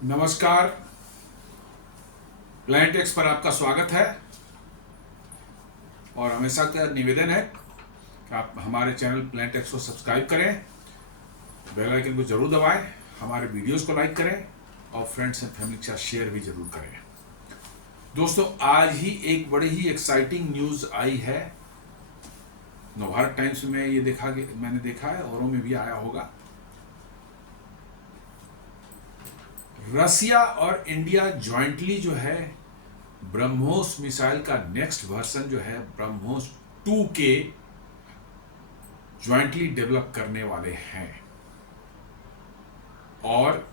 नमस्कार। Plan takes पर आपका स्वागत है और हमेशा का निवेदन है कि आप हमारे चैनल प्लान टेक्स को सब्सक्राइब करें, बेल आइकन को जरूर दबाएं, हमारे वीडियोस को लाइक करें और फ्रेंड्स एंड फैमिली के साथ शेयर भी जरूर करें। दोस्तों, आज ही एक बड़ी ही एक्साइटिंग न्यूज़ आई है। नवभारत टाइम्स में ये मैंने देखा है, औरों में भी आया होगा। रसिया और इंडिया जॉइंटली जो है ब्रह्मोस मिसाइल का नेक्स्ट वर्जन जो है ब्रह्मोस 2 के जॉइंटली डेवलप करने वाले हैं और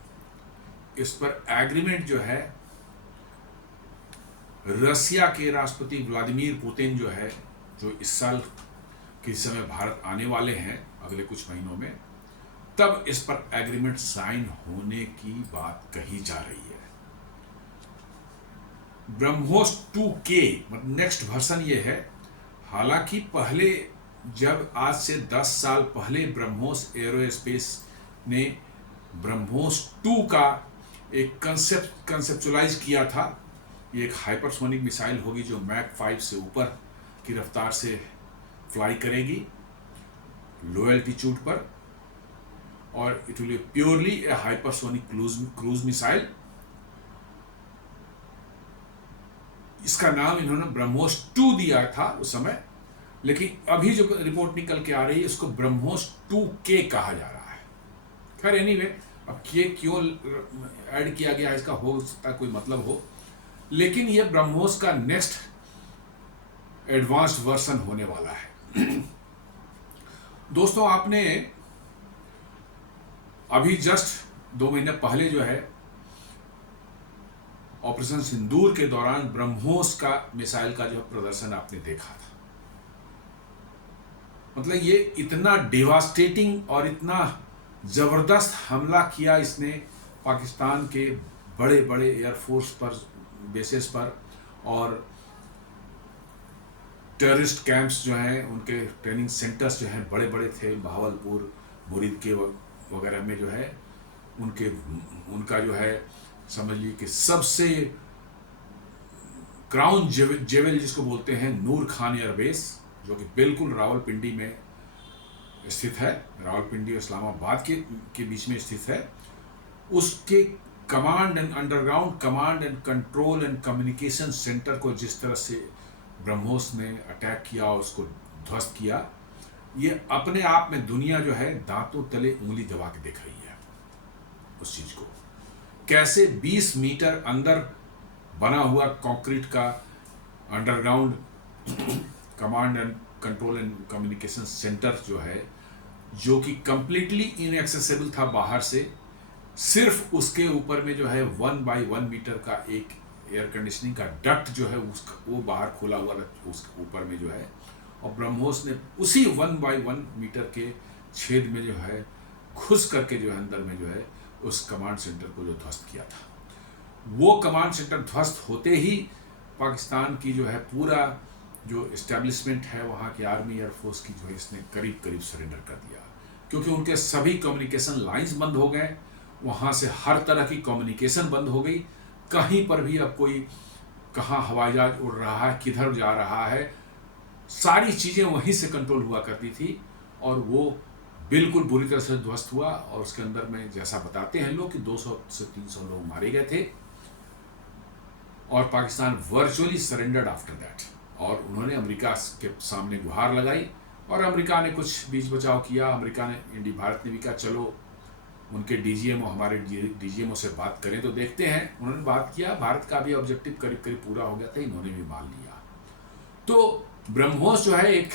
इस पर एग्रीमेंट जो है रसिया के राष्ट्रपति व्लादिमीर पुतिन जो है, जो इस साल किसी समय भारत आने वाले हैं अगले कुछ महीनों में, तब इस पर एग्रीमेंट साइन होने की बात कही जा रही है। ब्रह्मोस 2 के मतलब नेक्स्ट वर्जन ये है। हालांकि पहले, जब आज से 10 साल पहले ब्रह्मोस एरोस्पेस ने ब्रह्मोस 2 का एक कंसेप्चुलाइज किया था। ये एक हाइपरसोनिक मिसाइल होगी जो मैक 5 से ऊपर की रफ्तार से फ्लाई करेगी लो एल्टीट्यूड पर, और it will be purely A hypersonic cruise missile. इसका नाम इन्होंने ब्रह्मोस 2 दिया था उस समय, लेकिन अभी जो रिपोर्ट निकल के आ रही है इसको ब्रह्मोस 2 के कहा जा रहा है। खैर एनीवे, अब के क्यों ऐड किया गया है इसका हो सकता है कोई मतलब हो, लेकिन ये ब्रह्मोस का नेक्स्ट एडवांस्ड वर्जन होने वाला है। दोस्तों, आपने अभी जस्ट 2 महीने पहले जो है ऑपरेशन सिंदूर के दौरान ब्रह्मोस का मिसाइल का जो प्रदर्शन आपने देखा था। मतलब ये इतना डिवास्टेटिंग और इतना जबरदस्त हमला किया इसने पाकिस्तान के बड़े बड़े एयरफोर्स पर, बेसेस पर, और टेररिस्ट कैंप्स जो हैं, उनके ट्रेनिंग सेंटर्स जो हैं बड़े बड़े थे, बहावलपुर, मुरीद के वगैरह में जो है उनका जो है समझ लीजिए कि सबसे क्राउन जेवल जिसको बोलते हैं, नूर खान एयरबेस, जो कि बिल्कुल रावलपिंडी में स्थित है, रावलपिंडी और इस्लामाबाद के बीच में स्थित है। उसके command and underground command and control and communication centre को जिस तरह से ब्रह्मोस ने अटैक किया और उसको ध्वस्त किया, ये अपने आप में दुनिया जो है दांतों तले उंगली दबा के देख रही है उस चीज को। कैसे 20 मीटर अंदर बना हुआ कंक्रीट का underground command and control and communication centre जो है, जो कि कंप्लीटली इनएक्सेसिबल था बाहर से, सिर्फ उसके ऊपर में जो है 1 बाई 1 मीटर का एक एयर कंडीशनिंग का डक्ट जो है वो बाहर खोला हुआ उसके ऊपर में जो है, और ब्रह्मोस ने उसी 1 बाई 1 मीटर के छेद में जो है घुस करके जो है अंदर में जो है उस कमांड सेंटर को जो ध्वस्त किया था। वो कमांड सेंटर ध्वस्त होते ही पाकिस्तान की जो है पूरा जो इस्टेब्लिशमेंट है वहाँ की आर्मी एयरफोर्स की जो है इसने करीब करीब सरेंडर कर दिया, क्योंकि उनके सभी कम्युनिकेशन लाइंस बंद हो गए, वहाँ से हर तरह की कम्युनिकेशन बंद हो गई। कहीं पर भी अब कोई कहाँ हवाई जहाज उड़ रहा है, किधर जा रहा है, सारी चीज़ें वहीं से कंट्रोल हुआ करती थी, और वो बिल्कुल बुरी तरह से ध्वस्त हुआ। और उसके अंदर में जैसा बताते हैं लोग कि 200 से 300 लोग मारे गए थे, और Pakistan virtually surrendered after that. और उन्होंने अमेरिका के सामने गुहार लगाई, और अमेरिका ने कुछ बीच बचाव किया। अमेरिका ने, भारत ने भी कहा चलो उनके डीजीएमओ, हमारे डीजीएमओ से बात करें तो देखते हैं। उन्होंने बात किया, भारत का भी ऑब्जेक्टिव करीब करीब पूरा हो गया था, इन्होंने भी मान लिया। तो ब्रह्मोस जो है एक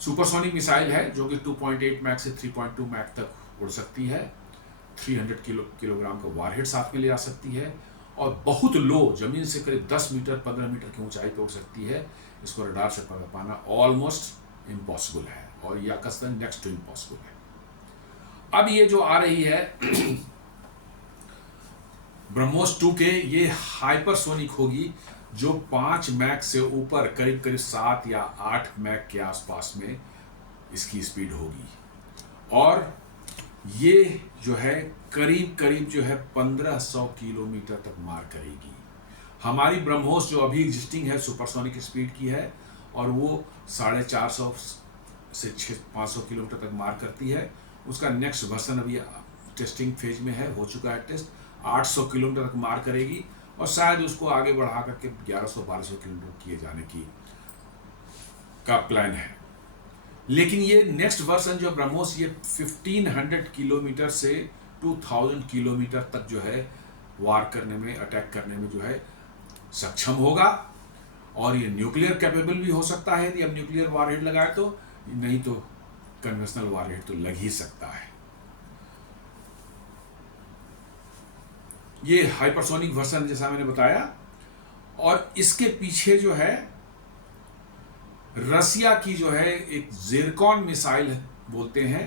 सुपरसोनिक मिसाइल है जो कि 2.8 मैक से 3.2 मैक तक उड़ सकती है। 300 किलोग्राम का वारहेड साथ में ले आ सकती है, और बहुत लो, जमीन से करीब 10 मीटर 15 मीटर की ऊंचाई पर उड़ सकती है। इसको रडार से पकड़ पाना ऑलमोस्ट इम्पॉसिबल है, और या कसदन नेक्स्ट टू इम्पॉसिबल है। अब ये जो आ रही है ब्रह्मोस 2 के, ये हाइपरसोनिक होगी, जो 5 मैक से ऊपर करीब करीब 7 या 8 मैक के आसपास में इसकी स्पीड होगी। और ये जो है करीब करीब जो है 1500 किलोमीटर तक मार करेगी। हमारी ब्रह्मोस जो अभी एग्जिस्टिंग है सुपरसोनिक स्पीड की है, और वो 450 से 500 किलोमीटर तक मार करती है। उसका नेक्स्ट वर्जन अभी टेस्टिंग फेज में है, हो चुका है टेस्ट। 800 किलोमीटर तक मार करेगी, और शायद उसको आगे बढ़ा करके 1100-1200 किलोमीटर किए जाने की का प्लान है। लेकिन ये नेक्स्ट वर्जन जो ब्रह्मोस, ये 1500 किलोमीटर से 2000 किलोमीटर तक जो है वार करने में, अटैक करने में जो है सक्षम होगा। और ये न्यूक्लियर कैपेबल भी हो सकता है यदि हम न्यूक्लियर वारहेड लगाए तो, नहीं तो कन्वेंशनल वारहेड तो लग ही सकता है। ये हाइपरसोनिक वर्जन जैसा मैंने बताया। और इसके पीछे जो है रसिया की जो है एक ज़िरकॉन मिसाइल बोलते हैं।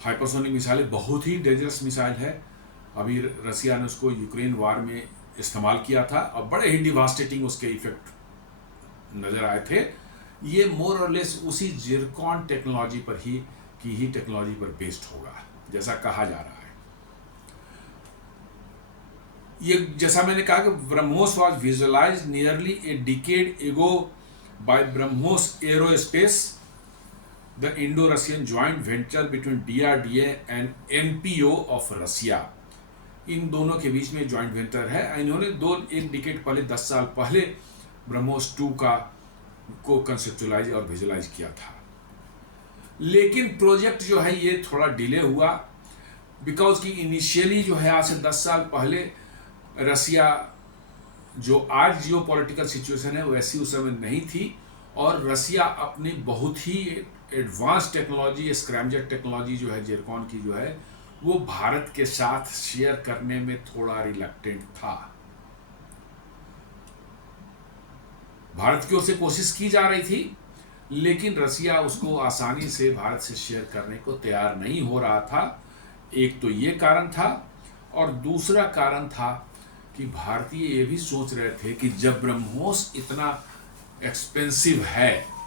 हाइपरसोनिक मिसाइल बहुत ही डेंजरस मिसाइल है। अभी रसिया ने उसको यूक्रेन वार में इस्तेमाल किया था, और बड़े ही डिवास्टेटिंग उसके इफेक्ट नज़र आए थे। ये मोर और लेस उसी ज़िरकॉन टेक्नोलॉजी पर ही टेक्नोलॉजी पर बेस्ड होगा, जैसा कहा जा रहा है। ये जैसा मैंने कहा कि BrahMos was visualized nearly a decade ago by BrahMos aerospace, the Indo Russian joint venture between DRDA and NPO of Russia. इन दोनों के बीच में जॉइंट वेंचर है। इन्होंने एक डिकेड पहले, 10 साल पहले ब्रह्मोस 2 को कंसेप्चुअलाइज और विजुअलाइज किया था। लेकिन प्रोजेक्ट जो है ये थोड़ा डिले हुआ, बिकॉज कि इनिशियली जो है आज से 10 साल पहले रसिया जो आज जियो पॉलिटिकल सिचुएशन है वैसी उस समय नहीं थी, और रसिया अपनी बहुत ही एडवांस टेक्नोलॉजी, स्क्रैमजेट टेक्नोलॉजी जो है ज़िरकॉन की जो है, वो भारत के साथ शेयर करने में थोड़ा रिलक्टेंट था। भारत की ओर से कोशिश की जा रही थी, लेकिन रसिया उसको आसानी से भारत से शेयर करने को तैयार नहीं हो रहा था। एक तो ये कारण था, और दूसरा कारण था कि भारतीय ये भी सोच रहे थे कि जब ब्रह्मोस इतना एक्सपेंसिव है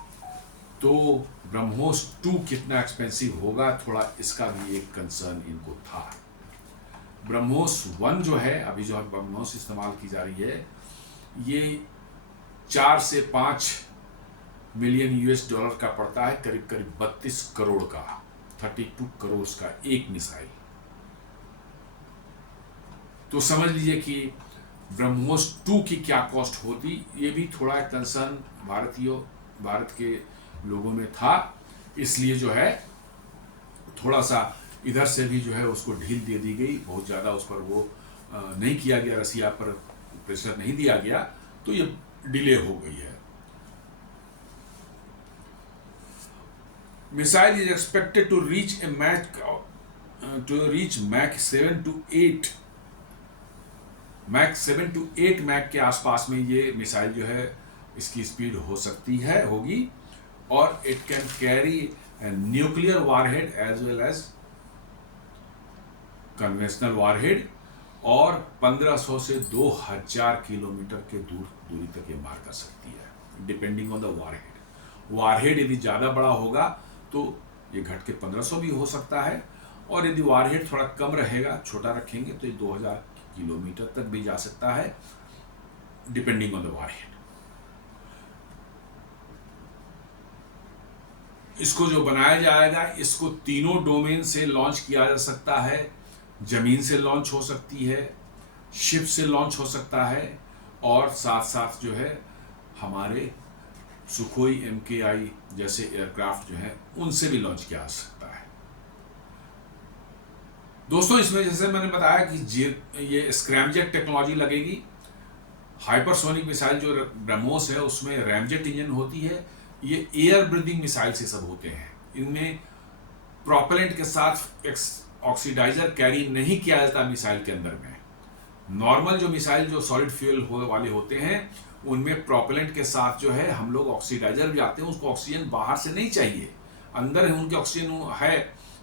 तो ब्रह्मोस 2 कितना एक्सपेंसिव होगा, थोड़ा इसका भी एक कंसर्न इनको था। ब्रह्मोस 1 जो है अभी जो ब्रह्मोस इस्तेमाल की जा रही है, ये 4 से 5 मिलियन US डॉलर का पड़ता है, करीब करीब 32 करोड़ का, 32 करोड़ का एक मिसाइल। तो समझ लीजिए कि ब्रह्मोस 2 की क्या कॉस्ट होती, ये भी थोड़ा कंसर्न भारत के लोगों में था। इसलिए जो है थोड़ा सा इधर से भी जो है उसको ढील दे दी गई, बहुत ज़्यादा उस पर वो नहीं किया गया, रसिया पर प्रेशर नहीं दिया गया, तो ये डिले हो गई है। Missile is expected to reach Mach 7 to 8 Mach के आसपास में ये मिसाइल जो है इसकी स्पीड हो सकती है, होगी, और it can carry nuclear warhead as well as conventional warhead, और 1500 से 2000 किलोमीटर के दूरी तक ये मार कर सकती है, depending on the warhead. Warhead यदि ज़्यादा बड़ा होगा तो ये घट के 1500 भी हो सकता है, और यदि वारहेड थोड़ा कम रहेगा, छोटा रखेंगे, तो ये 2000 किलोमीटर तक भी जा सकता है, डिपेंडिंग ऑन द वारहेड। इसको जो बनाया जाएगा, इसको तीनों डोमेन से लॉन्च किया जा सकता है। जमीन से लॉन्च हो सकती है, शिप से लॉन्च हो सकता है, और साथ साथ जो है हमारे सुखोई MKI जैसे एयरक्राफ्ट जो है उनसे भी लॉन्च किया जा सकता है। दोस्तों, इसमें जैसे मैंने बताया कि ये स्क्रैमजेट टेक्नोलॉजी लगेगी। हाइपरसोनिक मिसाइल जो ब्रह्मोस है उसमें रैमजेट इंजन होती है। ये एयर ब्रीदिंग मिसाइल से सब होते हैं। इनमें प्रोपेलेंट के साथ ऑक्सीडाइजर कैरी नहीं किया जाता मिसाइल के अंदर में। नॉर्मल जो मिसाइल जो सॉलिड फ्यूल वाले होते हैं उनमें प्रोपेलेंट के साथ जो है हम लोग ऑक्सीडाइजर भी आते हैं, उसको ऑक्सीजन बाहर से नहीं चाहिए, अंदर उनके ऑक्सीजन है,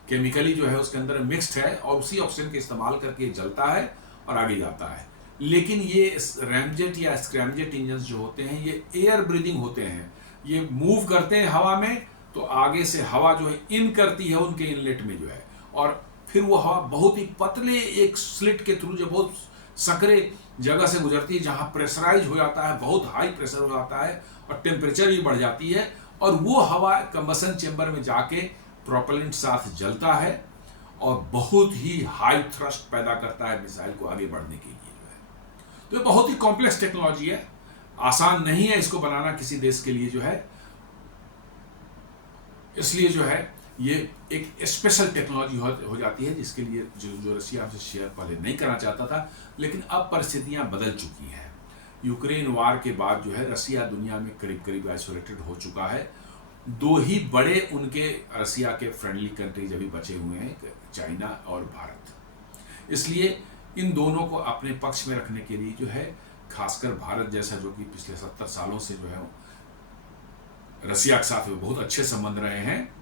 केमिकली जो है उसके अंदर मिक्स्ड है, और उसी ऑक्सीजन के इस्तेमाल करके जलता है और आगे जाता है। लेकिन ये रैमजेट या स्क्रैमजेट इंजन जो होते हैं ये एयर ब्रीदिंग होते हैं, ये मूव करते हैं हवा में, तो आगे से हवा जो है इन करती है उनके इनलेट में जो है, और फिर वो हवा बहुत ही पतले एक स्लिट के थ्रू, जो बहुत सकरे जगह से गुजरती है, जहाँ प्रेशराइज हो जाता है, बहुत हाई प्रेशर हो जाता है और टेम्परेचर भी बढ़ जाती है, और वो हवा कंबसन चेंबर में जाके प्रोपेलेंट साथ जलता है और बहुत ही हाई थ्रस्ट पैदा करता है मिसाइल को आगे बढ़ने के लिए जो है। तो ये बहुत ही कॉम्प्लेक्स टेक्नोलॉजी है, आसान नहीं है इसको बनाना किसी देश के लिए जो है। इसलिए जो है ये एक स्पेशल टेक्नोलॉजी हो जाती है, जिसके लिए जो रशिया आपसे शेयर पहले नहीं करना चाहता था, लेकिन अब परिस्थितियां बदल चुकी हैं। यूक्रेन वार के बाद जो है रशिया दुनिया में करीब करीब आइसोलेटेड हो चुका है। दो ही बड़े उनके रशिया के फ्रेंडली कंट्रीज अभी बचे हुए हैं, चाइना और भारत। इसलिए इन दोनों को अपने पक्ष में रखने के लिए जो है, खासकर भारत जैसा जो कि पिछले 70 सालों से जो है रशिया के साथ में बहुत अच्छे संबंध रहे हैं,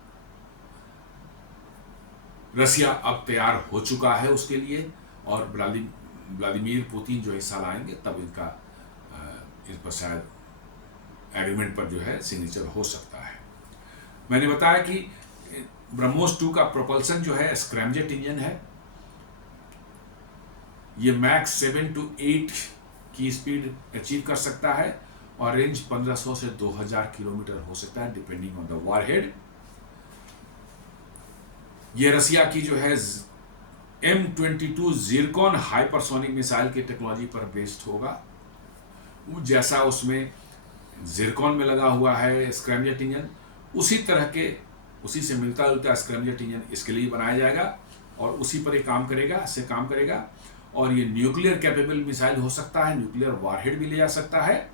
रशिया अब तैयार हो चुका है उसके लिए। और व्लादिमीर पुतिन जो हिस्सा लाएंगे तब इनका इस पर शायद एग्रीमेंट पर जो है सिग्नेचर हो सकता है। मैंने बताया कि ब्रह्मोस 2 का प्रोपल्सन जो है स्क्रैमजेट इंजन है। ये मैक्स 7 to 8 की स्पीड अचीव कर सकता है और रेंज 1500 से 2000 किलोमीटर हो सकता है डिपेंडिंग ऑन द वॉरहेड। ये रशिया की जो है M22 जिरकॉन हाइपरसोनिक मिसाइल की टेक्नोलॉजी पर बेस्ड होगा। जैसा उसमें जिरकॉन में लगा हुआ है स्क्रैमजेट इंजन, उसी से मिलता जुलता स्क्रैमजेट इंजन इसके लिए बनाया जाएगा और उसी पर ये काम करेगा। और ये न्यूक्लियर कैपेबल मिसाइल हो सकता है, न्यूक्लियर वॉरहेड भी ले जा सकता है।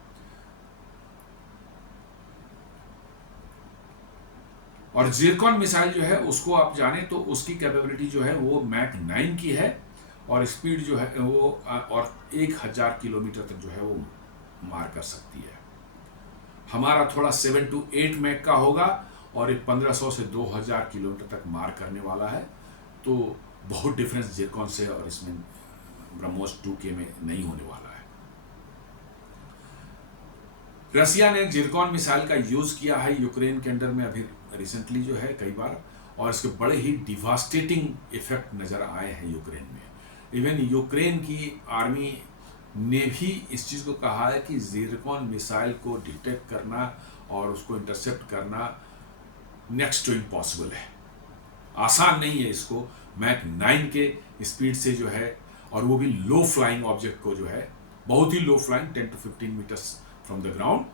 और जिरकॉन मिसाइल जो है उसको आप जाने तो उसकी कैपेबिलिटी जो है वो मैक 9 की है और स्पीड जो है वो और 1000 किलोमीटर तक जो है वो मार कर सकती है। हमारा थोड़ा 7 to 8 मैक का होगा और ये 1500 से 2000 किलोमीटर तक मार करने वाला है। तो बहुत डिफरेंस जिरकॉन से और इसमें ब्रह्मोस 2K में नहीं होने वाला है। रशिया ने जिरकॉन मिसाइल का यूज किया है यूक्रेन के अंडर में अभी रिसेंटली जो है कई बार, और इसके बड़े ही डिवास्टेटिंग इफेक्ट नजर आए हैं यूक्रेन में। इवन यूक्रेन की आर्मी ने भी इस चीज़ को कहा है कि जिरकॉन मिसाइल को डिटेक्ट करना और उसको इंटरसेप्ट करना नेक्स्ट टू इम्पॉसिबल है, आसान नहीं है इसको मैक 9 के स्पीड से जो है, और वो भी लो फ्लाइंग ऑब्जेक्ट को जो है, बहुत ही low flying 10 to 15 meters from the ground,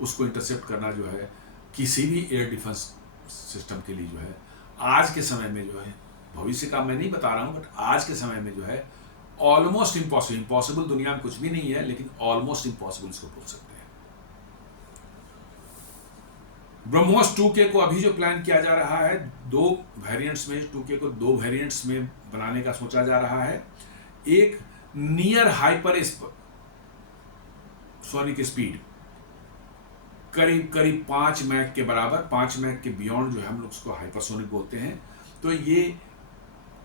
उसको इंटरसेप्ट करना जो है किसी भी एयर डिफेंस सिस्टम के लिए जो है आज के समय में जो है, भविष्य का मैं नहीं बता रहा हूँ, बट आज के समय में जो है ऑलमोस्ट इम्पॉसिबल। इम्पॉसिबल दुनिया में कुछ भी नहीं है, लेकिन ऑलमोस्ट इम्पॉसिबल इसको बोल सकते हैं। ब्रह्मोस 2K को अभी जो प्लान किया जा रहा है, 2 वेरिएंट्स में 2K को 2 वेरिएंट्स में बनाने का सोचा जा रहा है। एक नियर हाइपर सोनिक स्पीड करीब 5 मैक के बराबर, 5 मैक के बियॉन्ड जो है हम लोग उसको हाइपरसोनिक बोलते हैं। तो ये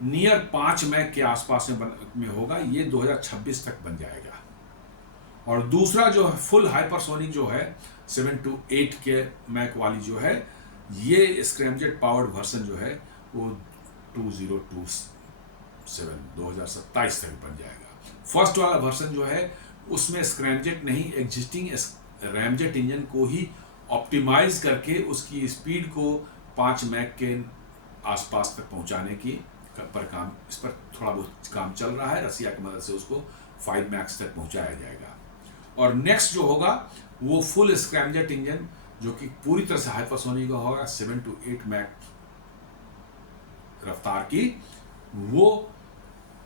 नियर 5 मैक के आसपास में होगा, ये 2026 तक बन जाएगा। और दूसरा जो है फुल हाइपरसोनिक जो है 7 to 8 के मैक वाली जो है, ये स्क्रैमजेट पावर्ड वर्सन जो है वो 2027 तक बन जाएगा। फर्स्ट वाला वर्सन जो है उसमें स्क्रैमजेट नहीं, एग्जिस्टिंग रैमजेट इंजन को ही ऑप्टिमाइज करके उसकी स्पीड को 5 मैक के आसपास तक पहुंचाने की इस पर थोड़ा बहुत काम चल रहा है। रशिया की मदद से उसको 5 मैक्स तक पहुंचाया जाएगा। और नेक्स्ट जो होगा वो फुल स्क्रैमजेट इंजन जो कि पूरी तरह से हाइपरसोनिक होगा, 7 to 8 मैक रफ्तार की, वो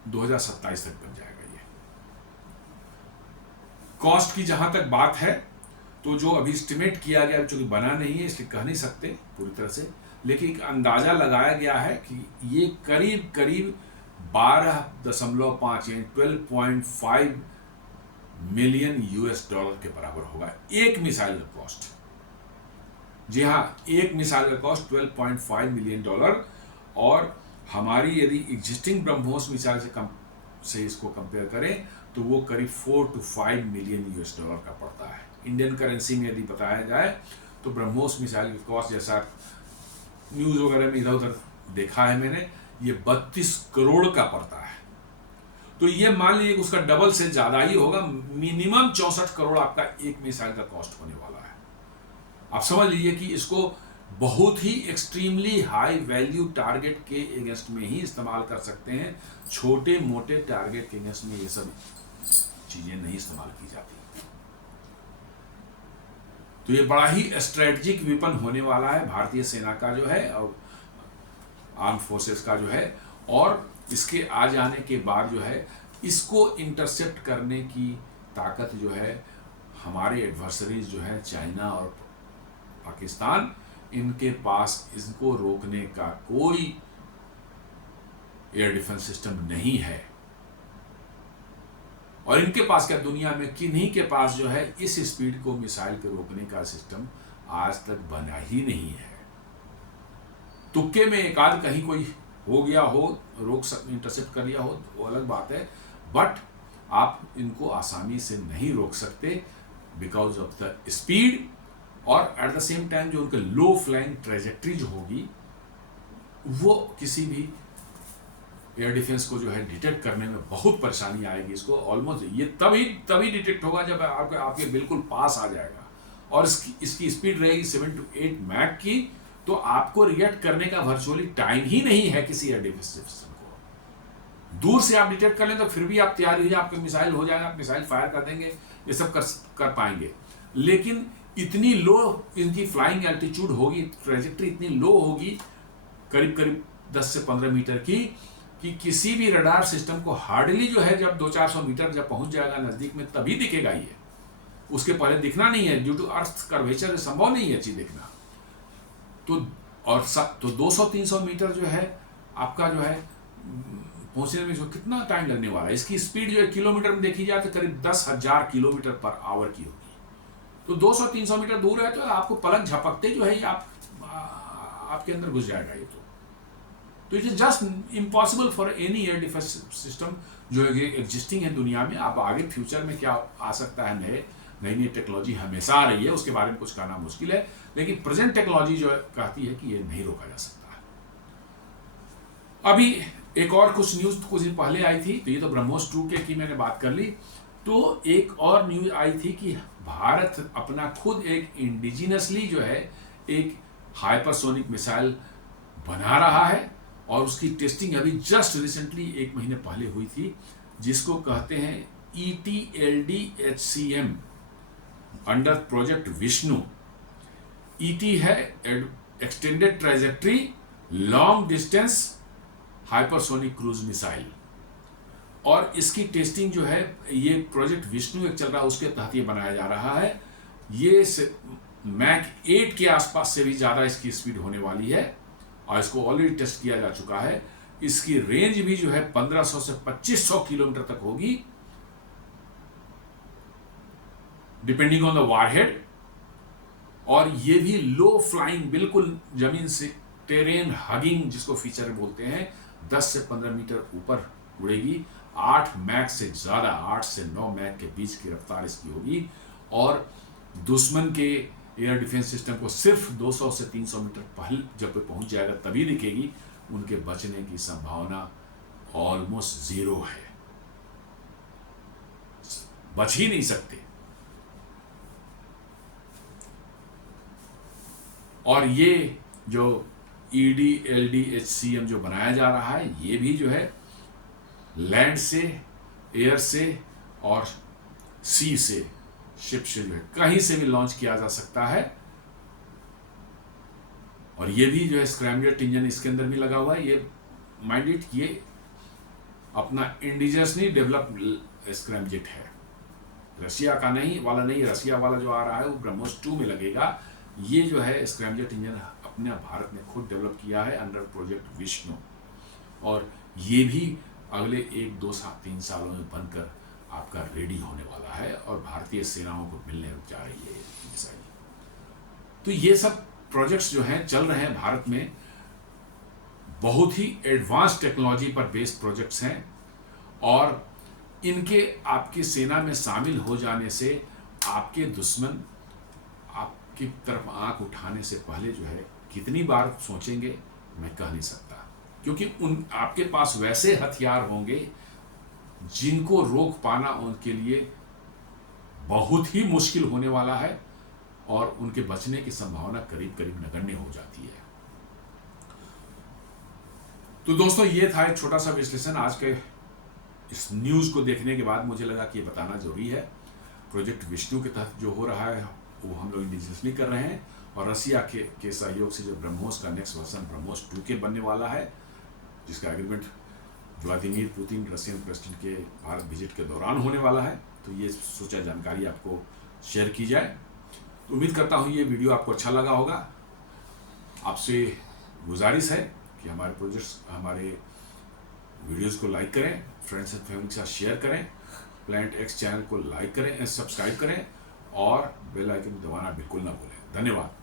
2027 तक बन जाएगा। ये कॉस्ट की जहां तक बात है तो जो अभी एस्टिमेट किया गया, जो कि बना नहीं है इसलिए कह नहीं सकते पूरी तरह से, लेकिन एक अंदाजा लगाया गया है कि ये करीब 12.5 यानी 12.5 मिलियन US$ के बराबर होगा एक मिसाइल का कॉस्ट। जी हाँ, एक मिसाइल का कॉस्ट $12.5 मिलियन। और हमारी यदि एग्जिस्टिंग ब्रह्मोस मिसाइल से इसको कंपेयर करें तो वो करीब 4 to 5 मिलियन US$ का पड़ता है। इंडियन करेंसी में यदि बताया जाए तो ब्रह्मोस मिसाइल की कॉस्ट, जैसा न्यूज़ वगैरह में इधर उधर देखा है मैंने, ये 32 करोड़ का पड़ता है। तो ये मान लीजिए उसका डबल से ज्यादा ही होगा, मिनिमम 64 करोड़ आपका एक मिसाइल का कॉस्ट होने वाला है। आप समझ लीजिए कि इसको बहुत ही एक्सट्रीमली हाई वैल्यू टारगेट के अगेंस्ट में ही इस्तेमाल कर सकते हैं, छोटे मोटे टारगेट के अगेंस्ट में ये सब चीजें नहीं इस्तेमाल की जाती। तो ये बड़ा ही स्ट्रेटेजिक वेपन होने वाला है भारतीय सेना का जो है, और आर्म फोर्सेस का जो है, और इसके आ जाने के बाद जो है इसको इंटरसेप्ट करने की ताकत जो है हमारे एडवर्सरीज जो है चाइना और पाकिस्तान, इनके पास इसको रोकने का कोई एयर डिफेंस सिस्टम नहीं है। और इनके पास क्या, दुनिया में किन्हीं के पास जो है इस स्पीड को मिसाइल के रोकने का सिस्टम आज तक बना ही नहीं है। तुक्के में एक आध कहीं कोई हो गया हो, रोक सक इंटरसेप्ट कर लिया हो, वो अलग बात है, बट आप इनको आसानी से नहीं रोक सकते बिकॉज ऑफ द स्पीड, और एट द सेम टाइम जो उनके लो फ्लाइंग ट्रेजेक्ट्री जो होगी वो किसी भी एयर डिफेंस को जो है डिटेक्ट करने में बहुत परेशानी आएगी। इसको ऑलमोस्ट ये तभी डिटेक्ट होगा जब आपके बिल्कुल पास आ जाएगा, और इसकी स्पीड रहेगी 7 to 8 मैक की, तो आपको रिएक्ट करने का वर्चुअली टाइम ही नहीं है किसी एयर डिफेंस सिस्टम को। दूर से आप डिटेक्ट कर लें तो फिर भी आप तैयार हो जाए, आपके मिसाइल हो जाएगा, आप मिसाइल फायर कर देंगे, ये सब कर पाएंगे। लेकिन इतनी लो इनकी फ्लाइंग एल्टीट्यूड होगी, ट्रेजेक्ट्री इतनी लो होगी करीब 10 से 15 मीटर की, कि किसी भी रडार सिस्टम को हार्डली जो है जब 200-400 मीटर जब पहुंच जाएगा नजदीक में तभी दिखेगा ये, उसके पहले दिखना नहीं है, ड्यू टू अर्थ कर्वेचर संभव नहीं है चीज देखना। तो 200-300 मीटर जो है आपका जो है पहुंचने में जो कितना टाइम लगने वाला है, इसकी स्पीड जो है किलोमीटर में देखी जाए तो करीब 10,000 किलोमीटर पर आवर की होगी। तो 200-300 मीटर दूर है तो आपको पलक झपकते जो है आपके अंदर घुस जाएगा ये। तो it is just impossible for any air defence system जो एग्जिस्टिंग है दुनिया में। आप आगे फ्यूचर में क्या आ सकता है, नई टेक्नोलॉजी हमेशा आ रही है, उसके बारे में कुछ कहना मुश्किल है, लेकिन प्रेजेंट टेक्नोलॉजी जो है कहती है कि ये नहीं रोका जा सकता। अभी एक और कुछ न्यूज कुछ दिन पहले आई थी, तो ये तो ब्रह्मोस 2 की मैंने बात कर ली, तो एक और न्यूज आई थी कि भारत अपना खुद एक इंडिजिनसली जो है एक हाइपरसोनिक मिसाइल बना रहा है, और उसकी टेस्टिंग अभी जस्ट रिसेंटली 1 महीने पहले हुई थी, जिसको कहते हैं ETLDHCM under project Vishnu. ET है extended trajectory long distance hypersonic cruise missile, और इसकी टेस्टिंग जो है ये प्रोजेक्ट विष्णु एक चल रहा है, उसके तहत ये बनाया जा रहा है। ये मैक 8 के आसपास से भी ज्यादा इसकी स्पीड होने वाली है, और इसको ऑलरेडी टेस्ट किया जा चुका है। इसकी रेंज भी जो है 1500 से 2500 किलोमीटर तक होगी, डिपेंडिंग ऑन द वारहेड, और ये भी लो फ्लाइंग, बिल्कुल जमीन से टेरेन हगिंग जिसको फीचर बोलते हैं, 10 से 15 मीटर ऊपर उड़ेगी, 8 मैक से ज्यादा, 8 से 9 मैक के बीच की रफ्तार इसकी होगी, और दुश्मन के एयर डिफेंस सिस्टम को सिर्फ 200 से 300 मीटर पहले जब पहुंच जाएगा तभी दिखेगी। उनके बचने की संभावना ऑलमोस्ट जीरो है, बच ही नहीं सकते। और ये जो EDLDHCM जो बनाया जा रहा है, ये भी जो है लैंड से, एयर से और सी से, शिप से जो है कहीं से भी लॉन्च किया जा सकता है। और ये भी जो है स्क्रैमजेट इंजन इसके अंदर भी लगा हुआ है। ये माइंडेड, ये अपना इंडिजिनसली डेवलप स्क्रैमजेट है, रशिया का नहीं, रशिया वाला जो आ रहा है वो ब्रह्मोस 2 में लगेगा। ये जो है स्क्रैमजेट इंजन अपने भारत ने खुद डेवलप किया है अंडर प्रोजेक्ट विष्णु, और ये भी अगले 1-2-3 सालों में बनकर आपका रेडी होने वाला है, और भारतीय सेनाओं को मिलने जा रही है मिसाइल। तो ये सब प्रोजेक्ट्स जो हैं चल रहे हैं भारत में, बहुत ही एडवांस टेक्नोलॉजी पर बेस्ड प्रोजेक्ट्स हैं, और इनके आपकी सेना में शामिल हो जाने से आपके दुश्मन आपकी तरफ आंख उठाने से पहले जो है कितनी बार सोचेंगे मैं कह नहीं सकता। क्योंकि उन आपके पास वैसे हथियार होंगे जिनको रोक पाना उनके लिए बहुत ही मुश्किल होने वाला है और उनके बचने की संभावना करीब करीब नगण्य हो जाती है। तो दोस्तों, ये था एक छोटा सा विश्लेषण। आज के इस न्यूज़ को देखने के बाद मुझे लगा कि ये बताना जरूरी है। प्रोजेक्ट विष्णु के तहत जो हो रहा है वो हम लोग इंडिजिनियसली कर रहे हैं, और रसिया के सहयोग से जो ब्रह्मोस का नेक्स्ट वर्जन ब्रह्मोस 2 के बनने वाला है, जिसका agreement Vladimir Putin Russian president के भारत विजिट के दौरान होने वाला है। तो ये सोचा जानकारी आपको शेयर की जाए। तो उम्मीद करता हूँ ये वीडियो आपको अच्छा लगा होगा। आपसे गुजारिश है कि हमारे प्रोजेक्ट्स, हमारे वीडियोस को लाइक करें, फ्रेंड्स एंड फैमिली के साथ शेयर करें, प्लैनेट एक्स चैनल को लाइक करें, सब्सक्राइब करें और बेल आइकन दबाना बिल्कुल ना भूलें। धन्यवाद।